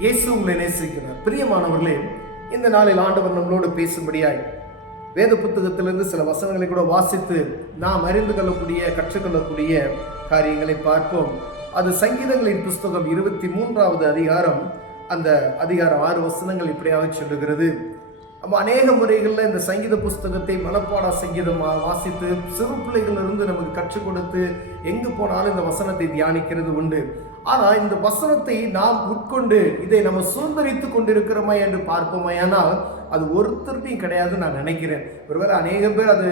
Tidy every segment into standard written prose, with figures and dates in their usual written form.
இயேசு உங்களை நேசிக்கிறார். பிரியமானவர்களே, இந்த நாளில் ஆண்டவர் நம்மளோடு பேசும்படியாய் வேத புத்தகத்திலிருந்து சில வசனங்களை கூட வாசித்து நாம் அறிந்து கொள்ளக்கூடிய கற்றுக்கொள்ளக்கூடிய காரியங்களை பார்ப்போம். அது சங்கீதங்களின் புஸ்தகம் 23வது அதிகாரம். அந்த அதிகாரம் 6 வசனங்கள் இப்படியாக சொல்லுகிறது. நம்ம அநேக முறைகளில் இந்த சங்கீத புஸ்தகத்தை மனப்பாட சங்கீதம் வாசித்து சிறு பிள்ளைகளிலிருந்து நமக்கு கற்றுக் கொடுத்து எங்கு போனாலும் இந்த வசனத்தை தியானிக்கிறது உண்டு. ஆனால் இந்த வசனத்தை நாம் உட்கொண்டு இதை நம்ம சுதந்திரித்து கொண்டிருக்கிறோமா என்று பார்ப்போமையானால் அது ஒருத்தருடையும் கிடையாதுன்னு நான் நினைக்கிறேன். ஒருவேளை அநேக பேர் அது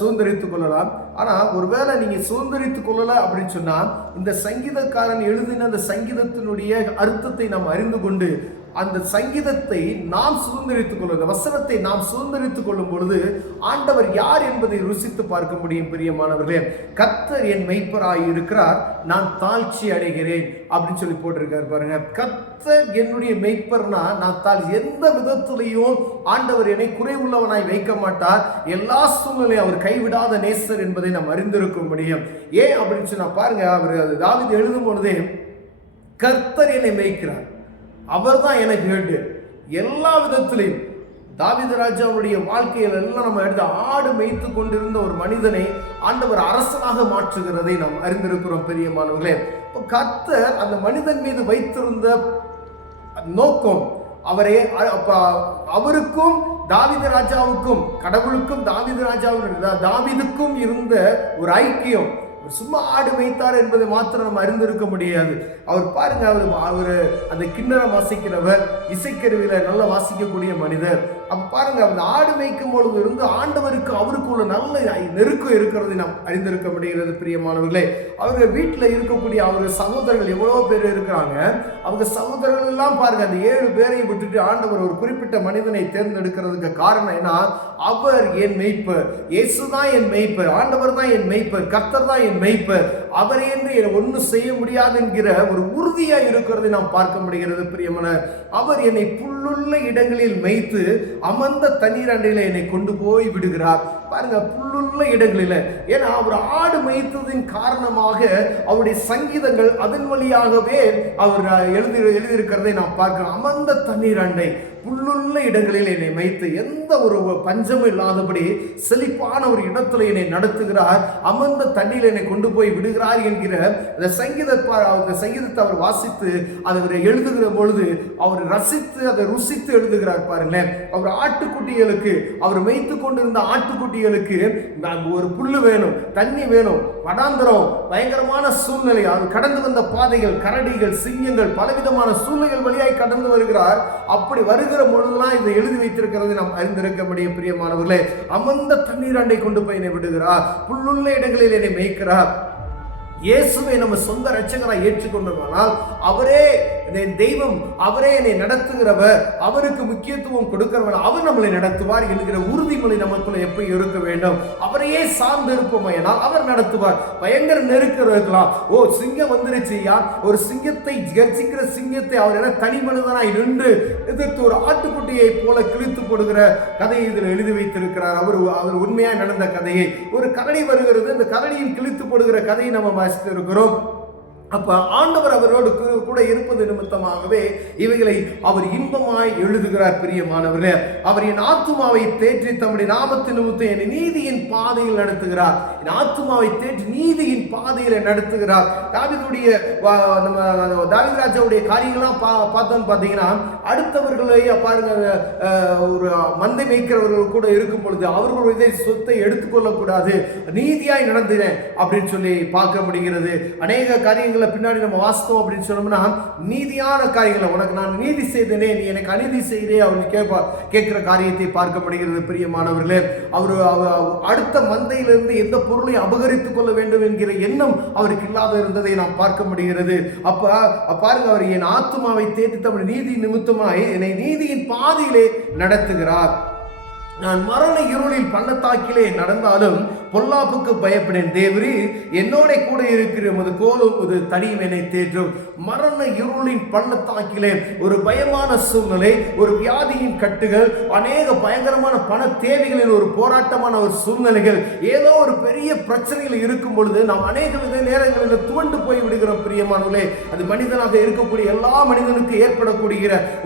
சுதந்திரித்து கொள்ளலாம். ஆனால் ஒருவேளை நீங்கள் சுதந்திரித்து கொள்ளலை அப்படின்னு சொன்னால் இந்த சங்கீதக்காரன் எழுதின அந்த சங்கீதத்தினுடைய அர்த்தத்தை நாம் அறிந்து கொண்டு அந்த சங்கீதத்தை நாம் சுதந்திரித்துக் கொள்ளும், வசனத்தை நாம் சுதந்திரித்துக் கொள்ளும் பொழுது ஆண்டவர் யார் என்பதை ருசித்து பார்க்க முடியும். பிரியமானவர்களே, கர்த்தர் என் மெய்ப்பராய் இருக்கிறார், நான் தாழ்ச்சி அடைகிறேன் அப்படின்னு சொல்லி போட்டிருக்காரு பாருங்க. கர்த்தர் என்னுடைய மெய்ப்பர்னா நான் எந்த விதத்திலையும் ஆண்டவர் என்னை குறைவுள்ளவனாய் வைக்க மாட்டார். எல்லா சூழ்நிலையும் அவர் கைவிடாத நேசர் என்பதை நாம் அறிந்திருக்க முடியும். ஏன் அப்படின்னு சொன்னா பாருங்க, அவர் தாவீது எழுதும் பொழுதே கர்த்தர் என்னை மேய்க்கிறார், அவர் தான் எனக்கு ஹெட். எல்லா விதத்திலையும் தாவீது ராஜாவுடைய வாழ்க்கையில் எல்லாம் நம்ம எடுத்து ஆடு மேய்த்து கொண்டிருந்த ஒரு மனிதனை ஆண்டவர் அரசனாக மாற்றுகிறதை நாம் அறிந்திருக்கிறோம். பிரியமானவர்களே, இப்போ கர்த்தர் அந்த மனிதன் மீது வைத்திருந்த நோக்கம் அவருக்கும் தாவீது ராஜாவுக்கும், கடவுளுக்கும் தாவீதுக்கும் இருந்த ஒரு ஐக்கியம். சும்மா ஆடு வைத்தார் என்பதை மாத்திரம் நம்ம அறிந்திருக்க முடியாது. அவர் பாருங்க, அவர் அந்த கிண்ணறம் வாசிக்கிறவர், இசைக்கருவியில நல்லா வாசிக்கக்கூடிய மனிதர். அப்ப பாருங்க, அந்த ஆடு மேய்க்கும் பொழுது இருந்து ஆண்டவருக்கு அவருக்குள்ள நல்ல நெருக்கம் இருக்கிறதை நாம் அறிந்திருக்க முடிகிறது. பிரியமானவர்களே, அவங்க வீட்டில் இருக்கக்கூடிய அவங்க சகோதரர்கள் எவ்வளோ பேர் இருக்கிறாங்க. அவங்க சகோதரர்கள் எல்லாம் பாருங்க, அந்த 7 பேரை விட்டுட்டு ஆண்டவர் ஒரு குறிப்பிட்ட மனிதனை தேர்ந்தெடுக்கிறதுக்கு காரணம் என்ன? அவர் என் மெய்ப்பர், இயேசுதான் என் மெய்ப்பர், ஆண்டவர் தான் என் மெய்ப்பர், கர்த்தர் தான் என் மெய்ப்பர், அவரை என்று ஒன்றும் செய்ய முடியாது என்கிற ஒரு உறுதியா இருக்கிறதை நாம் பார்க்க முடிகிறது. பிரியமான, அவர் என்னை புல்லுள்ள இடங்களில் மேய்த்து அமர்ந்த தண்ணீர் அண்டையில என்னை கொண்டு போய் விடுகிறார். பாருங்க, புல்லுள்ள இடங்களில். ஏன்னா அவர் ஆடு மேய்த்ததின் காரணமாக அவருடைய சங்கீதங்கள் அதன் வழியாகவே அவர் எழுதியிருக்கிறதை நாம் பார்க்கிறோம். அமர்ந்த தண்ணீர் அண்டை, புல்லுள்ள இடங்களில் என்னை மேய்த்து, எந்த ஒரு பஞ்சமும் இல்லாதபடி செழிப்பான ஒரு இடத்துல என்னை நடத்துகிறார், அமர்ந்த தண்ணீர் என்னை கொண்டு போய் விடுகிறார் என்கிற அந்த சங்கீதத்தை அவர் வாசித்து அதை எழுதுகிற பொழுது அவர் ரசித்து அதை ருசித்து எழுதுகிறார். பாருங்களேன், அவர் ஆட்டுக்குட்டிகளுக்கு, அவர் மேய்த்து கொண்டிருந்த ஆட்டுக்குட்டிகளுக்கு ஒரு புல்லு வேணும், தண்ணி வேணும், வடாந்தரம், பயங்கரமான சூழ்நிலை, அவர் கடந்து வந்த பாதைகள், கரடிகள், சிங்கங்கள், பலவிதமான சூழ்நிலைகள் வழியாய் கடந்து வருகிறார். அப்படி வருகிற பொழுதுலாம் இதை எழுதி வைத்திருக்கிறது நாம் அறிந்திருக்க முடியும். பிரியமானவர்களே, அமர்ந்த தண்ணீர் அண்டை கொண்டு போய் என்னை விடுகிறார், புல்லுள்ள இடங்களில் என்னை மேய்க்கிறார். இயேசுவை நம்ம சொந்த இரட்சகராய் ஏற்றுக்கொண்டோமானால் அவரே தெய்வம், அவரே என்னை நடத்துகிறவர், அவருக்கு முக்கியத்துவம் கொடுக்கிறவர், அவர் நம்மளை நடத்துவார் என்கிற உறுதிமொழி நமக்குள்ள எப்ப இருக்க வேண்டும். அவரையே சார்ந்து இருப்போமையானால் அவர் நடத்துவார். பயங்கர நெருக்கம் இருக்கலாம். ஓ, சிங்கம் வந்துருச்சுயா, ஒரு சிங்கத்தை கர்ஜிக்கிற சிங்கத்தை அவர் என தனி மனிதனாய் நின்று எதிர்த்து ஒரு ஆட்டுக்குட்டியை போல கிழித்து போடுகிற கதையை இதில் எழுதி வைத்திருக்கிறார். அவர் உண்மையாக நடந்த கதையை, ஒரு கரடி வருகிறது, இந்த கரடியில் கிழித்து போடுகிற கதையை நம்ம வாசித்து இருக்கிறோம். அப்ப ஆண்டவர் அவரோடு கூட இருப்பது நிமித்தமாகவே இவைகளை அவர் இன்பமாய் எழுதுகிறார். பிரியமானவர்களே, அவர் என் ஆத்துமாவை தேற்றி தம்முடைய நாமத்தின் நிமித்தம் என்னை நீதியின் பாதையில் நடத்துகிறார். என் ஆத்துமாவை தேற்றி நீதியின் பாதையில நடத்துகிறார். தாவீதுடைய தாவீது ராஜாவுடைய காரியங்கள்லாம் பார்த்தோன்னு பார்த்தீங்கன்னா, அடுத்தவர்களை பாருங்க, ஒரு மந்தை மேய்க்கிறவர்கள் கூட இருக்கும் பொழுது அவர்களுடைய சொத்தை எடுத்துக்கொள்ளக்கூடாது, நீதியாய் நடந்தினேன் அப்படின்னு சொல்லி பார்க்க முடிகிறது. அநேக காரியங்கள் பின்னாடி நம்ம வாஸ்தவம் அப்படின்னு சொன்னோம்னா, நீதியான காரியங்களை, உனக்கு நான் நீதி செய்தேனே, நீ எனக்கு அநீதி செய்தே அப்படின்னு கேட்கிற காரியத்தை பார்க்க முடிகிறது. பிரியமானவர்களே, அவர் அடுத்த மந்தையிலிருந்து எந்த பொருளையும் அபகரித்துக் கொள்ள வேண்டும் என்கிற எண்ணம் அவருக்கு இல்லாத இருந்ததை நாம் பார்க்க முடிகிறது. அப்ப பாருங்க, அவர் என் ஆத்துமாவை தேற்றி தம்முடைய நீதி நிமித்தமாய் என்னை நீதியின் பாதையிலே நடத்துகிறார். நான் மரண இருளில் பள்ளத்தாக்கிலே நடந்தாலும் பொல்லாப்புக்கு பயப்படேன். தேவரீ என்னோட கூட இருக்கிற உமது கோலும் ஒரு தடியும் என்னை தேற்றும். மரண இருளின் பள்ளத்தாக்கிலே ஒரு பயமான சூழ்நிலை, ஒரு வியாதியின் கட்டுகள், அநேக பயங்கரமான பண தேவைகளில் ஒரு போராட்டமான ஒரு சூழ்நிலைகள், ஏதோ ஒரு பெரிய பிரச்சனைகள் இருக்கும் பொழுது நாம் அநேக வித நேரங்களில் துவண்டு போய் விடுகிறோம். பிரியமானவர்களே, அது மனிதனாக இருக்கக்கூடிய எல்லா மனிதனுக்கு ஏற்படக்கூடிய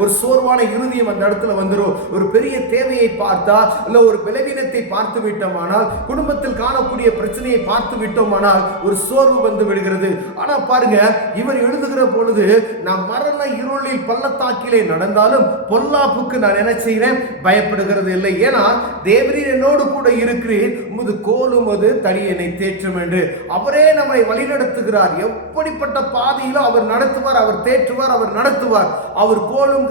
ஒரு சோர்வான இருதயம் அந்த இடத்துல வந்துடும். ஒரு பெரிய தேவையை பார்த்தா, இல்ல ஒரு பலவீனத்தை பார்த்து விட்டோமானால், குடும்பத்தில் காணக்கூடிய பிரச்சனையை பார்த்து விட்டோமானால் ஒரு சோர்வு வந்து விடுகிறது. ஆனா பாருங்க, இவர் எழுதுகிற பொழுது நான் மரண இருளில் பள்ளத்தாக்கிலே நடந்தாலும் பொல்லாப்புக்கு நான் என்ன செய்கிறேன், பயப்படுகிறது இல்லை. ஏன்னா தேவரீர் என்னோடு கூட இருக்கிறீர், உமது கோலும் அது தடி என்னை தேற்றும் என்று அவரே நம்மை வழிநடத்துகிறார். எப்படிப்பட்ட பாதையிலும் அவர் நடத்துவார், அவர் தேற்றுவார், அவர் நடத்துவார். அவர் கோலும்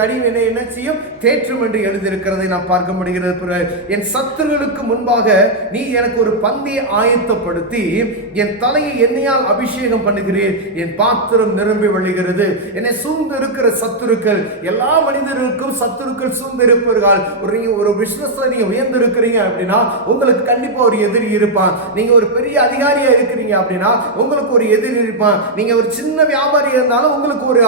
தடியும் என்னை என்ன செய்யும், தேற்றும் என்று எழுதியிருக்கிறதை நாம் பார்க்க முடிகிறது. என் சத்துருக்களுக்கு முன்பாக நீ எனக்கு ஒரு பந்தியை ஆயத்தப்படுத்தி என் தலையை எண்ணெயால் அபிஷேகம் பண்ணுகிறீர். என் பாத்திரம் நிரம்பி வழிகிறது. என்னை சூழ்ந்து இருக்கிற சத்துருக்கள், எல்லா மனிதர்களுக்கும் சத்துருக்கள் சூழ்ந்து இருப்பார்கள். ஒரு பிசினஸ்ல நீங்க உயர்ந்து இருக்கிறீங்க அப்படின்னா உங்களுக்கு கண்டிப்பா ஒரு எதிரி இருப்பான். நீங்க ஒரு பெரிய அதிகாரியா இருக்கிறீங்க அப்படின்னா உங்களுக்கு ஒரு எதிரி இருப்பான். நீங்க ஒரு சின்ன வியாபாரி இருந்தாலும் உங்களுக்கு ஒரு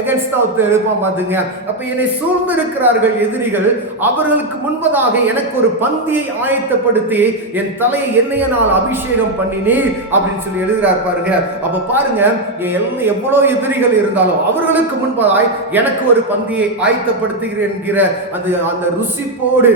எகென்ஸ்டா இருப்பான். பாத்துங்க, அப்ப என்னை சூழ்ந்து இருக்கிறார்கள் எதிரிகள். அவர்களுக்கு முன்பதாக எனக்கு ஒரு பந்தியை ஆயத்தப்படுத்தி என் தலையை எண்ணெயினால் அபிஷேகம் பண்ணினீர் அப்படின்னு சொல்லி எழுதுகிறார் பாருங்க. அப்ப பாருங்க, எவ்வளவு எதிரிகள் இருந்தாலும் அவர்களுக்கு முன்பதாய் எனக்கு ஒரு பந்தியை ஆயத்தப்படுத்துகிறேன் என்கிற அந்த ருசிப்போடு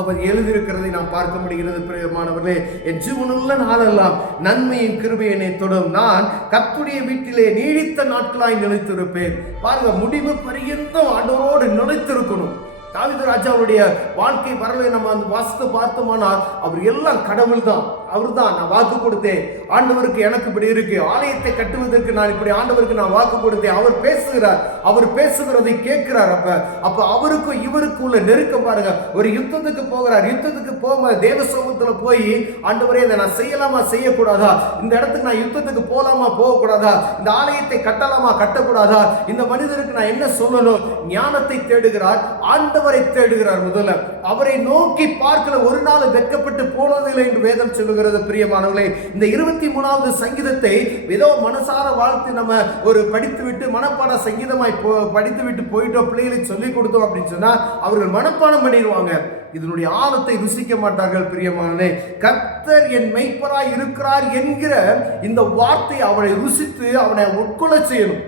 அவர் எழுதியிருக்கிறதை நாம் பார்க்க முடிகிறது. பிரியமானவர்களே, என் ஜீவனுள்ள நாளெல்லாம் நன்மையின் கிருபை என்னை தொடும். நான் கர்த்தருடைய வீட்டிலே நீடித்த நாட்களாய் நிலைத்திருப்பேன். பாருங்க, முடிவு பரியந்தம் ஆண்டவரோடு நிலைத்திருக்கணும். தாவீது ராஜாவுடைய வாழ்க்கை வரலை நம்ம அந்த வாசித்து பார்த்தோமானால் அவர் எல்லாம் கடவுள் தான். அவர் தான், நான் வாக்கு கொடுத்தேன் ஆண்டவருக்கு, எனக்கு இப்படி இருக்கு, ஆலயத்தை கட்டுவதற்கு நான் இப்படி ஆண்டவருக்கு நான் வாக்கு கொடுத்தேன். அவர் பேசுகிறார், அவர் பேசுகிறதை கேட்கிறார். அப்ப அவருக்கும் இவருக்கும் உள்ள நெருக்கம் பாருங்க. ஒரு யுத்தத்துக்கு போகிறார், யுத்தத்துக்கு போக தேவ சமூகத்துல போய் ஆண்டவரே இதை நான் செய்யலாமா செய்யக்கூடாதா, இந்த இடத்துக்கு நான் யுத்தத்துக்கு போகலாமா போகக்கூடாதா, இந்த ஆலயத்தை கட்டலாமா கட்டக்கூடாதா, இந்த மனிதருக்கு நான் என்ன சொல்லணும், ஞானத்தை தேடுகிறார், ஆண்டவரை தேடுகிறார். முதல்ல அவரை நோக்கி பார்க்கல, ஒரு நாள் வெட்கப்பட்டு போனதில்லை என்று வேதம் சொல்லுகிறது. பிரியமானவர்களே, இந்த 23வது சங்கீதத்தை ஏதோ மனசார வாழ்த்து நம்ம ஒரு படித்து விட்டு மனப்பாட சங்கீதமாய் படித்து விட்டு போயிட்டோம், பிள்ளைகளுக்கு சொல்லிக் கொடுத்தோம் அப்படின்னு சொன்னா அவர்கள் மனப்பாடம் பண்ணிடுவாங்க. இதனுடைய ஆழத்தை ருசிக்க மாட்டார்கள். பிரியமானவர்களே, கர்த்தர் என் மெய்ப்பராய் இருக்கிறார் என்கிற இந்த வார்த்தை அவனை ருசித்து அவனை உட்கொள்ள செய்யணும்.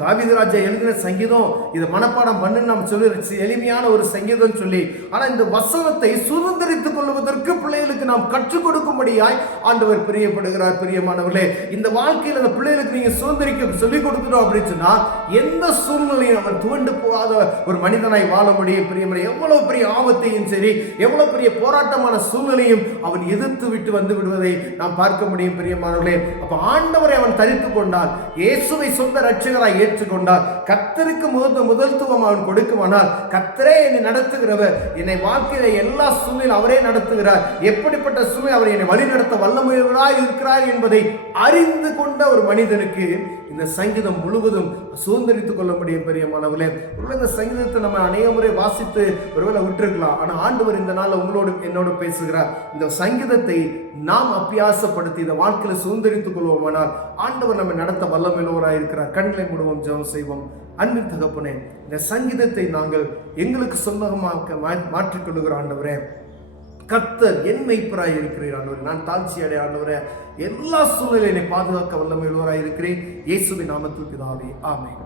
தாவீது ராஜா எழுதின சங்கீதம் இதை மனப்பாடம் பண்ணு நம்ம சொல்லி எளிமையான ஒரு சங்கீதம் சொல்லி, ஆனா இந்த வசனத்தை சுதந்திரித்துக் கொள்வதற்கு பிள்ளைகளுக்கு நாம் கற்றுக் கொடுக்கும்படியாய் ஆண்டவர் பிரியப்படுகிறார். பிரியமானவர்களே, இந்த வாழ்க்கையில் அந்த பிள்ளைகளுக்கு நீங்க சுதந்திரிக்க சொல்லிக் கொடுத்துட்டோம் அப்படின்னு சொன்னா எந்த சூழ்நிலையும் அவன் துவண்டு போகாத ஒரு மனிதனாய் வாழ முடியும். பிரியமான, எவ்வளவு பெரிய ஆபத்தையும் சரி, எவ்வளவு பெரிய போராட்டமான சூழ்நிலையும் அவன் எதிர்த்து விட்டு வந்து விடுவதை நாம் பார்க்க முடியும். பிரியமானவர்களே, அப்ப ஆண்டவரை அவன் தரித்துக் கொண்டால், இயேசுவை சொந்த ரட்சகராய் ஏற்றுக்கொண்டார், கர்த்தருக்கு முதல்த்துவம் அவன் கொடுக்குமானால், கர்த்தரே என்னை நடத்துகிறவர், என்னை வாழ்க்கையில எல்லா சூழ்நிலையும் அவரே நடத்துகிறார், எப்படிப்பட்ட சூழ்நிலை அவர் என்னை வழி நடத்த வல்லமையுள்ளவராய் இருக்கிறார் என்பதை அறிந்து கொண்ட ஒரு மனிதனுக்கு இந்த சங்கீதம் முழுவதும் சுதந்திரித்துக் கொள்ள முடியும். பிரியமானவர்களே, இந்த சங்கீதத்தை நம்ம அநேக முறை வாசித்து ஒருவேளை விட்டுருக்கலாம். ஆனா ஆண்டவர் இந்த நாள் உங்களோடு என்னோடு பேசுகிறார். இந்த சங்கீதத்தை நாம் அபியாசப்படுத்தி இந்த வாழ்க்கையில சுதந்திரித்துக் கொள்வோமானால் ஆண்டவர் நம்ம நடத்த வல்லமையுள்ளவராய் இருக்கிறார். கண்களை மூடுவோம், ஜெபம் செய்வோம். அன்பின் தகப்பனே, இந்த சங்கீதத்தை நாங்கள் எங்களுக்கு சொந்தமாக மாற்றிக்கொள்ளுகிற ஆண்டவரே, கர்த்தர் என் மெய்ப்பராய் இருக்கிறீர் ஆண்டவரே, நான் தாழ்ச்சி அடைய ஆண்டவரே, எல்லா சூழ்நிலையிலும் பாதுகாக்க வல்லமையுள்ளவராய் இருக்கிறேன். இயேசுவின் நாமத்தில் பிதாவே, ஆமென்.